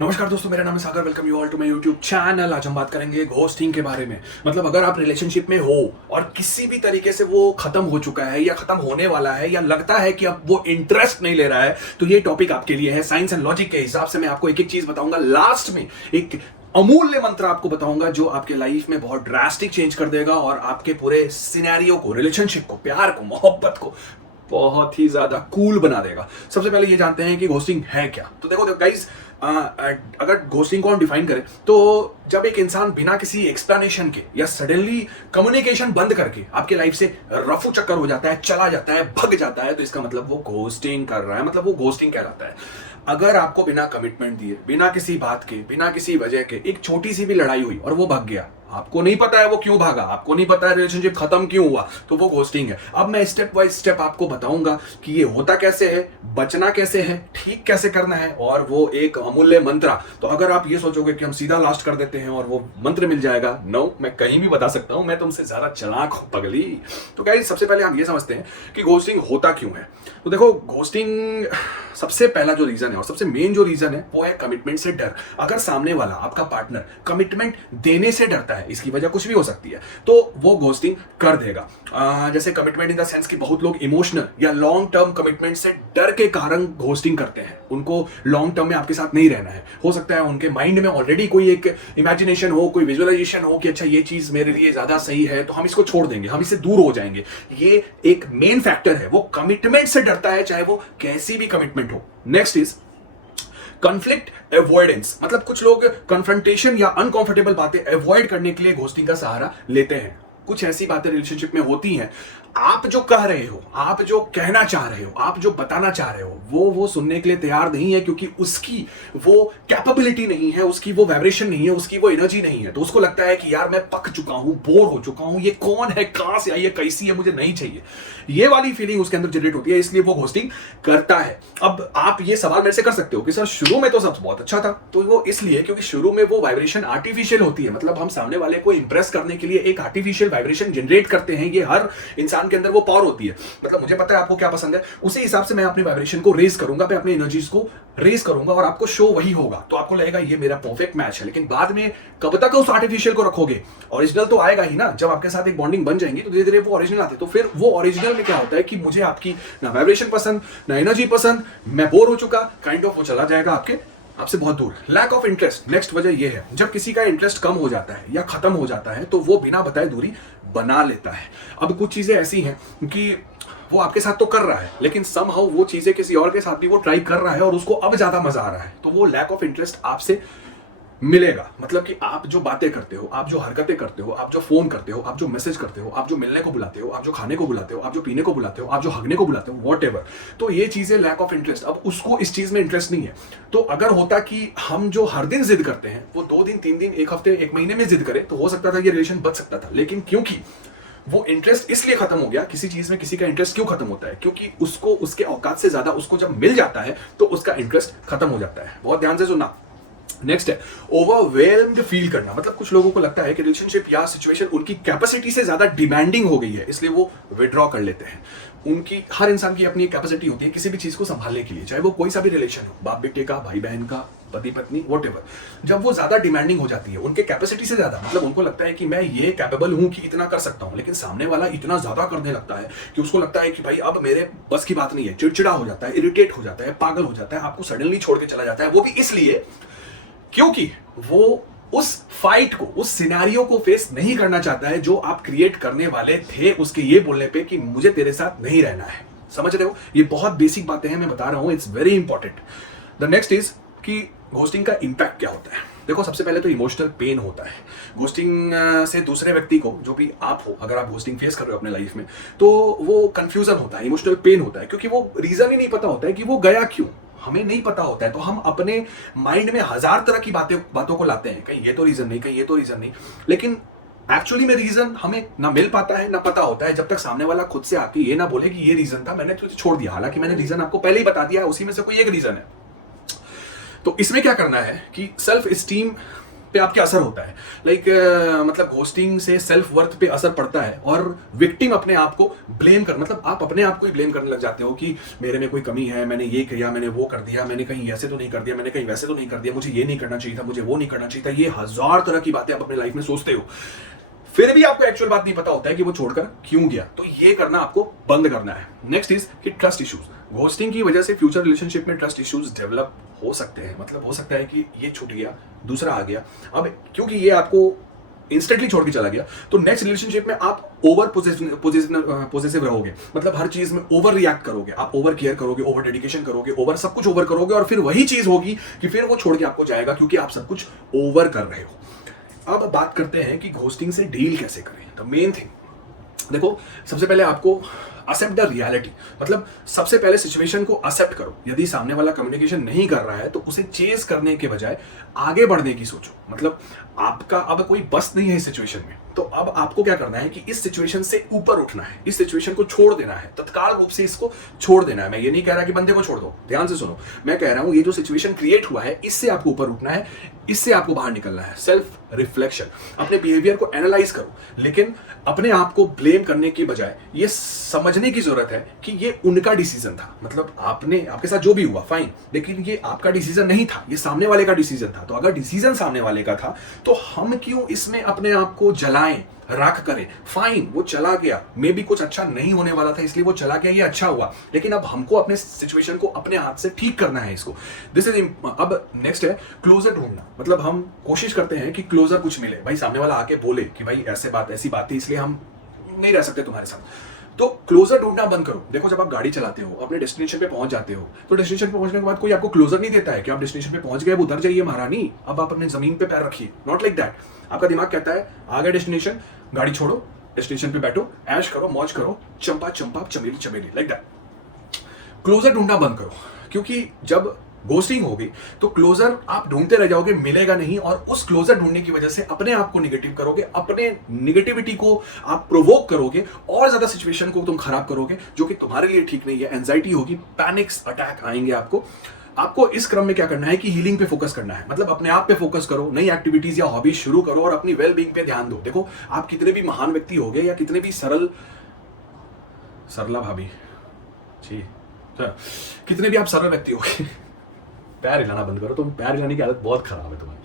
नमस्कार दोस्तों, मेरा नाम है Sagar. Welcome you all to my YouTube channel. आज हम बात करेंगे घोस्टिंग के बारे में। मतलब अगर आप रिलेशनशिप में हो और किसी भी तरीके से वो खत्म हो चुका है या खत्म होने वाला है या लगता है कि अब वो इंटरेस्ट नहीं ले रहा है, तो ये टॉपिक आपके लिए है। साइंस एंड लॉजिक के हिसाब से मैं आपको एक एक चीज बताऊंगा। लास्ट में एक अमूल्य मंत्र आपको बताऊंगा जो आपके लाइफ में बहुत ड्रास्टिक चेंज कर देगा और आपके पूरे सिनेरियो को, रिलेशनशिप को, प्यार को, मोहब्बत को बहुत ही ज्यादा कूल बना देगा। सबसे पहले ये जानते हैं कि घोस्टिंग है क्या। तो देखो गाइस, अगर घोस्टिंग को हम डिफाइन करें तो जब एक इंसान बिना किसी एक्सप्लेनेशन के या सडनली कम्युनिकेशन बंद करके आपके लाइफ से रफू चक्कर हो जाता है, चला जाता है, भग जाता है, तो इसका मतलब वो घोस्टिंग कर रहा है। मतलब वो घोस्टिंग कहलाता है। अगर आपको बिना कमिटमेंट दिए, बिना किसी बात के, बिना किसी वजह के एक छोटी सी भी लड़ाई हुई और वो भाग गया, आपको नहीं पता है वो क्यों भागा, आपको नहीं पता है रिलेशनशिप खत्म क्यों हुआ, तो वो घोस्टिंग है। अब मैं स्टेप बाय स्टेप आपको बताऊंगा कि ये होता कैसे है, बचना कैसे है, ठीक कैसे करना है, और वो एक अमूल्य मंत्र। तो अगर आप ये सोचोगे कि हम सीधा लास्ट कर देते हैं और वो मंत्र मिल जाएगा, नो, मैं कहीं भी बता सकता हूं, मैं तुमसे ज्यादा चालाक हूं पगली। तो गाइस, सबसे पहले हम ये समझते हैं कि घोस्टिंग होता क्यों है। तो देखो, घोस्टिंग सबसे पहला जो रीजन है और सबसे मेन जो रीजन है वो है कमिटमेंट से डर। अगर सामने वाला आपका पार्टनर कमिटमेंट देने से डरता है, इसकी वजह कुछ भी हो सकती है, तो वो घोस्टिंग कर देगा। जैसे कमिटमेंट इन द सेंस कि बहुत लोग इमोशनल या लॉन्ग टर्म कमिटमेंट से डर के कारण घोस्टिंग करते हैं। उनको लॉन्ग टर्म में आपके साथ नहीं रहना है। हो सकता है उनके माइंड में ऑलरेडी कोई एक इमेजिनेशन हो, कोई विजुअलाइजेशन हो कि अच्छा ये चीज मेरे लिए ज्यादा सही है, तो हम इसको छोड़ देंगे, हम इससे दूर हो जाएंगे। ये एक मेन फैक्टर है। वो कमिटमेंट से डरता है, चाहे वो कैसी भी कमिटमेंट हो। Next is conflict avoidance. मतलब कुछ लोग कन्फ्रंटेशन या अनकंफर्टेबल बातें अवॉइड करने के लिए घोस्टिंग का सहारा लेते हैं। कुछ ऐसी बातें रिलेशनशिप में होती हैं, आप जो कह रहे हो, आप जो कहना चाह रहे हो, आप जो बताना चाह रहे हो, वो सुनने के लिए तैयार नहीं है, क्योंकि उसकी वो कैपेबिलिटी नहीं है, उसकी वो वाइब्रेशन नहीं है, उसकी वो एनर्जी नहीं है। तो उसको लगता है कि यार मैं पक चुका हूं, बोर हो चुका हूं, ये कौन है, कहां से आई है, कैसी है, मुझे नहीं चाहिए। ये वाली फीलिंग उसके अंदर जनरेट होती है, इसलिए वो घोस्टिंग करता है। अब आप ये सवाल मेरे से कर सकते हो कि सर शुरू में तो सब बहुत अच्छा था। तो वो इसलिए क्योंकि शुरू में वो वाइब्रेशन आर्टिफिशियल होती है। मतलब हम सामने वाले को इंप्रेस करने के लिए एक आर्टिफिशियल वाइब्रेशन जनरेट करते हैं। ये हर इंसान के अंदर वो पावर होती है। मतलब मुझे पता है आपको क्या पसंद है, उसी हिसाब से मैं अपनी वाइब्रेशन को रेज करूंगा, मैं अपनी एनर्जीज को रेज करूंगा और आपको शो वही होगा। तो आपको लगेगा ये मेरा परफेक्ट मैच है। लेकिन बाद में कब तक उस आर्टिफिशियल को रखोगे? ओरिजिनल तो आएगा ही ना। जब आपके साथ एक बॉन्डिंग बन जाएंगी तो धीरे धीरे वो ओरिजिनल आते हैं। तो फिर वो ओरिजिनल में क्या होता है कि मुझे आपकी ना वाइब्रेशन पसंद, ना एनर्जी पसंद, मैं बोर हो चुका, काइंड ऑफ वो चला जाएगा आपसे बहुत दूर। लैक ऑफ इंटरेस्ट नेक्स्ट वजह ये है। जब किसी का इंटरेस्ट कम हो जाता है या खत्म हो जाता है तो वो बिना बताए दूरी बना लेता है। अब कुछ चीजें ऐसी हैं कि वो आपके साथ तो कर रहा है, लेकिन समहाउ वो चीजें किसी और के साथ भी वो ट्राई कर रहा है और उसको अब ज्यादा मजा आ रहा है। तो वो लैक ऑफ इंटरेस्ट आपसे मिलेगा। मतलब कि आप जो बातें करते हो, आप जो हरकतें करते हो, आप जो फोन करते हो, आप जो मैसेज करते हो, आप जो मिलने को बुलाते हो, आप जो खाने को बुलाते हो, आप जो पीने को बुलाते हो, आप जो हगने को बुलाते हो, व्हाटएवर, तो ये चीजें लैक ऑफ इंटरेस्ट। अब उसको इस चीज में इंटरेस्ट नहीं है। तो अगर होता कि हम जो हर दिन जिद करते हैं वो 2 दिन, 3 दिन, 1 हफ्ते, 1 महीने में जिद करें, तो हो सकता था ये रिलेशन बच सकता था। लेकिन क्योंकि वो इंटरेस्ट इसलिए खत्म हो गया, किसी चीज में किसी का इंटरेस्ट क्यों खत्म होता है? क्योंकि उसको उसके औकात से ज्यादा उसको जब मिल जाता है तो उसका इंटरेस्ट खत्म हो जाता है। बहुत ध्यान से सुनना। नेक्स्ट है ओवरवेल्म्ड फील करना। मतलब कुछ लोगों को लगता है कि रिलेशनशिप या सिचुएशन उनकी कैपेसिटी से ज्यादा डिमांडिंग हो गई है, इसलिए वो विड्रॉ कर लेते हैं। उनकी हर इंसान की अपनी कैपेसिटी होती है किसी भी चीज को संभालने के लिए, चाहे वो कोई सा भी रिलेशन हो, बाप बेटे का, भाई बहन का, पति पत्नी, व्हाटएवर। जब वो ज्यादा डिमांडिंग हो जाती है उनके कैपेसिटी से ज्यादा, मतलब उनको लगता है कि मैं ये कैपेबल हूं कि इतना कर सकता हूं, लेकिन सामने वाला इतना ज्यादा करने लगता है कि उसको लगता है कि भाई अब मेरे बस की बात नहीं है। चिड़चिड़ा हो जाता है, इरिटेट हो जाता है, पागल हो जाता है, आपको सडनली छोड़ के चला जाता है। वो भी इसलिए क्योंकि वो उस फाइट को, उस सिनेरियो को फेस नहीं करना चाहता है जो आप क्रिएट करने वाले थे उसके ये बोलने पे कि मुझे तेरे साथ नहीं रहना है। समझ रहे हो? ये बहुत बेसिक बातें हैं, मैं बता रहा हूं, it's very important. The next is कि घोस्टिंग का इंपैक्ट क्या होता है। देखो, सबसे पहले तो इमोशनल पेन होता है। घोस्टिंग से दूसरे व्यक्ति को, जो भी आप हो, अगर आप घोस्टिंग फेस कर रहे हो अपने लाइफ में, तो वो कंफ्यूजन होता है, इमोशनल पेन होता है, क्योंकि वो रीजन ही नहीं पता होता है कि वो गया क्यों। हमें नहीं पता होता है, तो हम अपने माइंड में हजार तरह की बातों को लाते हैं। कहीं ये तो रीजन नहीं, कहीं ये तो रीजन नहीं, लेकिन एक्चुअली में रीजन हमें ना मिल पाता है ना पता होता है, जब तक सामने वाला खुद से आके ये ना बोले कि ये रीजन था, मैंने तुझे छोड़ दिया। हालांकि मैंने रीजन आपको पहले ही बता दिया है, उसी में से कोई एक रीजन है। तो इसमें क्या करना है कि सेल्फ स्टीम पे आपके असर होता है। मतलब घोस्टिंग से सेल्फ वर्थ पे असर पड़ता है और विक्टिम अपने आप को ब्लेम कर, मतलब आप अपने आप को ही ब्लेम करने लग जाते हो कि मेरे में कोई कमी है, मैंने ये किया, मैंने वो कर दिया, मैंने कहीं ऐसे तो नहीं कर दिया, मैंने कहीं वैसे तो नहीं कर दिया, मुझे ये नहीं करना चाहिए था, मुझे वो नहीं करना चाहिए था। ये हजार तरह की बातें आप अपने लाइफ में सोचते हो, फिर भी आपको एक्चुअल बात नहीं पता होता है कि वो छोड़कर क्यों गया। तो ये करना आपको बंद करना है। नेक्स्ट इज कि ट्रस्ट इश्यूज। घोस्टिंग की वजह से फ्यूचर रिलेशनशिप में ट्रस्ट इश्यूज डेवलप हो सकते हैं। मतलब हो सकता है कि ये छूट गया, दूसरा आ गया, अब क्योंकि ये आपको इंस्टेंटली छोड़ के चला गया, तो नेक्स्ट रिलेशनशिप में आप ओवर पोजेसिव रहोगे। मतलब हर चीज में ओवर रिएक्ट करोगे, आप ओवर केयर करोगे, ओवर डेडिकेशन करोगे, ओवर सब कुछ ओवर करोगे, और फिर वही चीज होगी कि फिर वो छोड़ के आपको जाएगा क्योंकि आप सब कुछ ओवर कर रहे हो। अब बात करते हैं कि घोस्टिंग से डील कैसे करें। तो मेन थिंग देखो, सबसे पहले आपको एक्सेप्ट द रियलिटी। मतलब सबसे पहले सिचुएशन को एक्सेप्ट करो। यदि सामने वाला कम्युनिकेशन नहीं कर रहा है तो उसे चेस करने के बजाय आगे बढ़ने की सोचो। मतलब आपका अब कोई बस नहीं है इस सिचुएशन में, तो अब आपको क्या करना है कि इस सिचुएशन से ऊपर उठना है, इस सिचुएशन को छोड़ देना है, तत्काल रूप से इसको छोड़ देना है। मैं ये नहीं कह रहा कि बंदे को छोड़ दो, ध्यान से सुनो, मैं कह रहा हूं ये जो सिचुएशन क्रिएट हुआ है इससे आपको ऊपर उठना है, इससे आपको बाहर निकलना है। सेल्फ रिफ्लेक्शन, अपने बिहेवियर को एनालाइज करो, लेकिन अपने आप को ब्लेम करने की बजाय ये समझने की जरूरत है कि ये उनका डिसीजन था। मतलब आपके साथ जो भी हुआ फाइन, लेकिन ये आपका डिसीजन नहीं था, ये सामने वाले का डिसीजन था। तो अगर डिसीजन सामने वाले का था तो हम क्यों इसमें अपने आप को जलाएं, राख करें। फाइन, वो चला गया, मे भी कुछ अच्छा नहीं होने वाला था इसलिए वो चला गया, ये अच्छा हुआ, लेकिन अब हमको अपने सिचुएशन को अपने हाथ से ठीक करना है इसको। दिस इज अब नेक्स्ट है क्लोजर ढूंढना। मतलब हम कोशिश करते हैं कि क्लोजर कुछ मिले, भाई सामने वाला आके बोले कि भाई ऐसी बात थी इसलिए हम नहीं रह सकते तुम्हारे साथ, तो क्लोजर ढूंढना बंद करो। देखो, जब आप गाड़ी चलाते हो, अपने डेस्टिनेशन पे पहुंच जाते हो, तो डेस्टिनेशन पे पहुंचने के बाद कोई आपको क्लोजर नहीं देता है कि आप डेस्टिनेशन पे पहुंच गए, अब उधर जाइए महारानी, अब आप अपने जमीन पे पैर रखिए। Not like that. आपका दिमाग कहता है आ गए डेस्टिनेशन, गाड़ी छोड़ो, डेस्टिनेशन पे बैठो, ऐश करो, मौज करो, चंपा चंपा चमेली चमेली, लाइक दैट। क्लोजर ढूंढना बंद करो, क्योंकि जब घोस्टिंग होगी तो क्लोजर आप ढूंढते रह जाओगे, मिलेगा नहीं, और उस क्लोजर ढूंढने की वजह से अपने आप को निगेटिव करोगे, अपने निगेटिविटी को आप प्रोवोक करोगे, और ज्यादा सिचुएशन को तुम खराब करोगे, जो कि तुम्हारे लिए ठीक नहीं है। एंजाइटी होगी, पैनिक्स अटैक आएंगे आपको इस क्रम में क्या करना है कि हीलिंग पे फोकस करना है। मतलब अपने आप पे फोकस करो, नई एक्टिविटीज या हॉबीज शुरू करो और अपनी वेल बीइंग पे ध्यान दो। देखो, आप कितने भी महान व्यक्ति होगे या कितने भी सरला भाभी जी, कितने भी आप सरल व्यक्ति होगे, पैर हिलाना बंद करो, तुम पैर हिलाने की आदत बहुत खराब है तुम्हारी।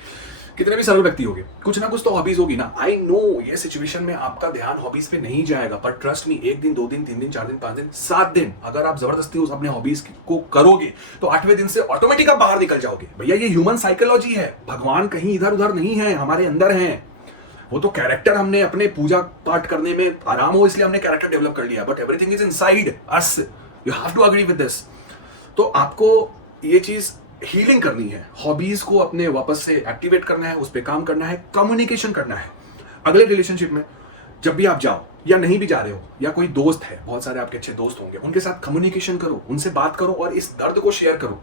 कितने भी सरल व्यक्ति होगे, कुछ ना कुछ तो हॉबीज होगी ना। आई नो ये सिचुएशन में आपका ध्यान हॉबीज पे नहीं जाएगा, पर ट्रस्ट मी, 1 दिन 2 दिन 3 दिन 4 दिन 5 दिन 7 दिन अगर आप जबरदस्ती उस अपने हॉबीज को करोगे तो 8वें दिन से ऑटोमेटिक आप बाहर निकल जाओगे। भैया, ये ह्यूमन साइकोलॉजी है, भगवान कहीं इधर उधर नहीं है, हमारे अंदर है। वो तो कैरेक्टर हमने अपने पूजा पाठ करने में आराम हो इसलिए हमने कैरेक्टर डेवलप कर लिया, but everything is inside us. You have to agree with this. तो आपको ये चीज हीलिंग करनी है, हॉबीज को अपने वापस से एक्टिवेट करना है, उस पर काम करना है, कम्युनिकेशन करना है। अगले रिलेशनशिप में जब भी आप जाओ या नहीं भी जा रहे हो, या कोई दोस्त है, बहुत सारे आपके अच्छे दोस्त होंगे, उनके साथ कम्युनिकेशन करो, उनसे बात करो और इस दर्द को शेयर करो।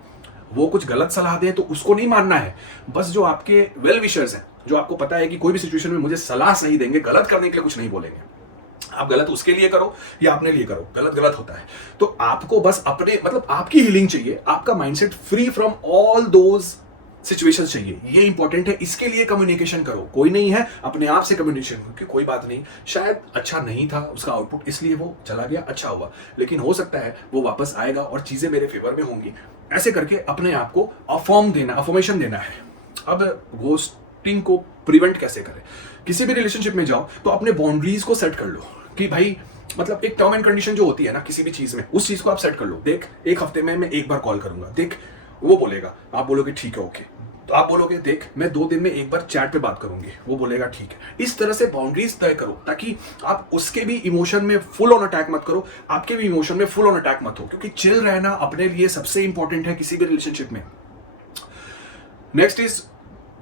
वो कुछ गलत सलाह दे तो उसको नहीं मानना है। बस जो आपके वेल विशर्स हैं, जो आपको पता है कि कोई भी सिचुएशन में मुझे सलाह सही देंगे, गलत करने के लिए कुछ नहीं बोलेंगे, आप गलत उसके लिए करो या अपने लिए करो, गलत गलत होता है। तो आपको बस अपने, मतलब आपकी हीलिंग चाहिए, आपका mindset free from all those situations चाहिए, ये इंपॉर्टेंट है। इसके लिए कम्युनिकेशन करो, कोई नहीं है अपने आप से कम्युनिकेशन, क्योंकि कोई बात नहीं, शायद अच्छा नहीं था उसका आउटपुट इसलिए वो चला गया, अच्छा हुआ, लेकिन हो सकता है वो वापस आएगा और चीजें मेरे फेवर में होंगी। ऐसे करके अपने आप को अफर्मेशन देना है। अब घोस्टिंग को प्रिवेंट कैसे करें? किसी भी रिलेशनशिप में जाओ तो अपने बाउंड्रीज को सेट कर लो कि भाई, मतलब एक टर्म एंड कंडीशन जो होती है ना किसी भी चीज में, उस चीज को आप सेट कर लो। देख, 1 हफ्ते में मैं 1 बार कॉल करूंगा, देख वो बोलेगा, आप बोलोगे ठीक है ओके, तो आप बोलोगे देख मैं 2 दिन में 1 बार चैट पे बात करूंगी, वो बोलेगा ठीक है। इस तरह से बाउंड्रीज तय करो ताकि आप उसके भी इमोशन में फुल ऑन अटैक मत करो, आपके भी इमोशन में फुल ऑन अटैक मत हो, क्योंकि चिल रहना अपने लिए सबसे इंपॉर्टेंट है किसी भी रिलेशनशिप में। नेक्स्ट इज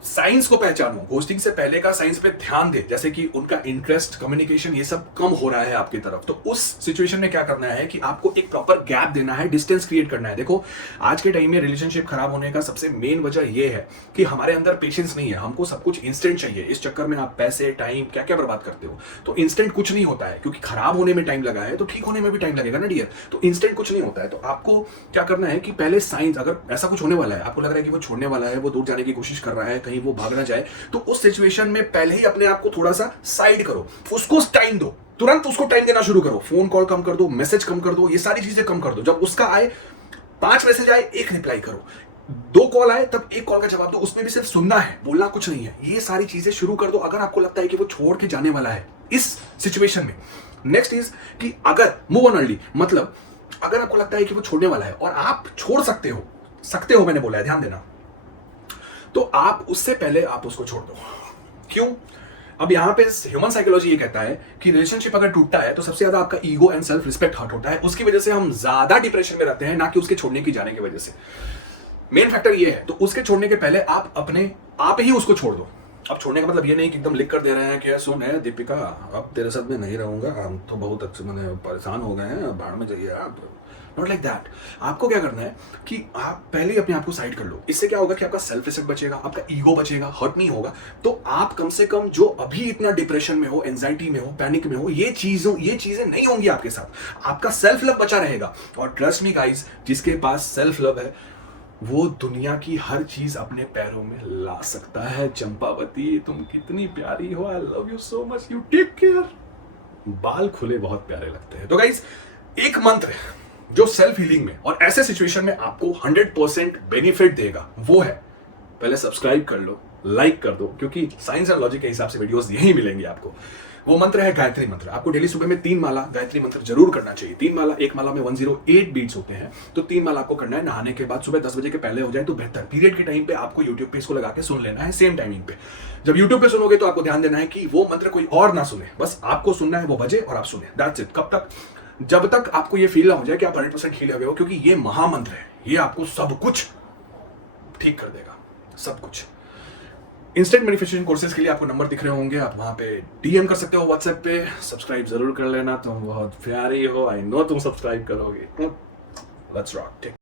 साइंस को पहचानो। घोस्टिंग से पहले का साइंस पे ध्यान दे, जैसे कि उनका इंटरेस्ट, कम्युनिकेशन, ये सब कम हो रहा है आपकी तरफ, तो उस सिचुएशन में क्या करना है कि आपको एक प्रॉपर गैप देना है, डिस्टेंस क्रिएट करना है। देखो, आज के टाइम में रिलेशनशिप खराब होने का सबसे मेन वजह यह है कि हमारे अंदर पेशेंस नहीं है, हमको सब कुछ इंस्टेंट चाहिए। इस चक्कर में आप पैसे, टाइम, क्या क्या बर्बाद करते हो। तो इंस्टेंट कुछ नहीं होता है, क्योंकि खराब होने में टाइम लगा है तो ठीक होने में भी टाइम लगेगा ना डियर। तो इंस्टेंट कुछ नहीं होता है। तो आपको क्या करना है कि पहले साइंस, अगर ऐसा कुछ होने वाला है, आपको लग रहा है कि वो छोड़ने वाला है, वो दूर जाने की कोशिश कर रहा है, कहीं कहीं वो भाग ना जाए, तो उस सिचुएशन में पहले ही अपने आप को थोड़ा सा साइड करो, उसको टाइम दो, तुरंत उसको टाइम देना शुरू करो, फोन कॉल कम कर दो, मैसेज कम कर दो, ये सारी चीजें कम कर दो। जब उसका आए 5 मैसेज आए 1 रिप्लाई करो, 2 कॉल आए तब 1 कॉल का जवाब दो, उसमें भी सिर्फ सुनना है, बोलना कुछ नहीं है। ये सारी चीजें शुरू कर दो अगर आपको लगता है कि वो छोड़ के जाने वाला है इस सिचुएशन में। नेक्स्ट इज कि अगर मूव ऑन अर्ली, मतलब अगर आपको लगता है कि वो छोड़ने वाला है और आप छोड़ सकते हो मैंने बोला है, ध्यान देना, तो आप उससे पहले आप उसको छोड़ दो। क्यों? अब यहां पे ह्यूमन साइकोलॉजी ये कहता है कि रिलेशनशिप अगर टूटता है तो सबसे ज्यादा आपका ego and self respect hurt होता है, उसकी वजह से हम ज्यादा डिप्रेशन में रहते हैं, ना कि उसके छोड़ने की जाने की वजह से। मेन फैक्टर ये है, तो उसके छोड़ने के पहले आप ही उसको छोड़ दो। अब छोड़ने का मतलब ये नहीं कि एकदम लिख कर दे रहे हैं कि सुन है दीपिका, अब तेरे साथ में नहीं रहूंगा, हम तो बहुत अच्छे मैंने परेशान हो गए हैं, भाड़ में जाइए आप। Not like that. आपको क्या करना है कि आप पहले ही अपने आप को साइड कर लो। इससे क्या होगा कि आपका सेल्फ रिस्पेक्ट बचेगा, आपका ईगो बचेगा, हर्ट नहीं होगा। तो आप कम से कम जो अभी इतना डिप्रेशन में हो, एंजाइटी में हो, पैनिक में हो, ये चीजें नहीं होंगी आपके साथ। आपका सेल्फ लव बचा रहेगा। और ट्रस्ट मी गाइस, जिसके पास सेल्फ लव है वो दुनिया की हर चीज अपने पैरों में ला सकता है। चंपावती, तुम कितनी प्यारी हो, I love you so much, you take care. बाल खुले बहुत प्यारे लगते हैं। तो गाइस, एक मंत्र जो सेल्फ हीलिंग में और ऐसे सिचुएशन में आपको 100% बेनिफिट देगा, वो है पहले सब्सक्राइब कर लो, लाइक कर दो, क्योंकि साइंस एंड लॉजिक के हिसाब से वीडियोस यही मिलेंगे आपको। वो मंत्र है गायत्री मंत्र। आपको डेली सुबह में 3 माला गायत्री मंत्र जरूर करना चाहिए। 3 माला, एक माला में 108 बीट्स होते हैं, तो 3 माला आपको करना है। नहाने के बाद सुबह 10 बजे के पहले हो जाए तो बेहतर। पीरियड के टाइम पे आपको यूट्यूब पे इसको लगा के सुन लेना है, सेम टाइमिंग पे। जब यूट्यूब पे सुनोगे तो आपको ध्यान देना है कि वो मंत्र कोई और ना सुने, बस आपको सुनना है, वो बजे और आप सुने, दैट्स इट। कब तक? जब तक आपको ये फील ना हो जाए कि आप 100% हील हुए हो, क्योंकि ये महामंत्र है, ये आपको सब कुछ ठीक कर देगा, सब कुछ। इंस्टेंट मैनिफेस्टेशन कोर्सेज के लिए आपको नंबर दिख रहे होंगे, आप वहां पे डीएम कर सकते हो व्हाट्सएप पे। सब्सक्राइब जरूर कर लेना, तुम बहुत प्यारी हो, आई नो तुम सब्सक्राइब करोगे। Let's rock.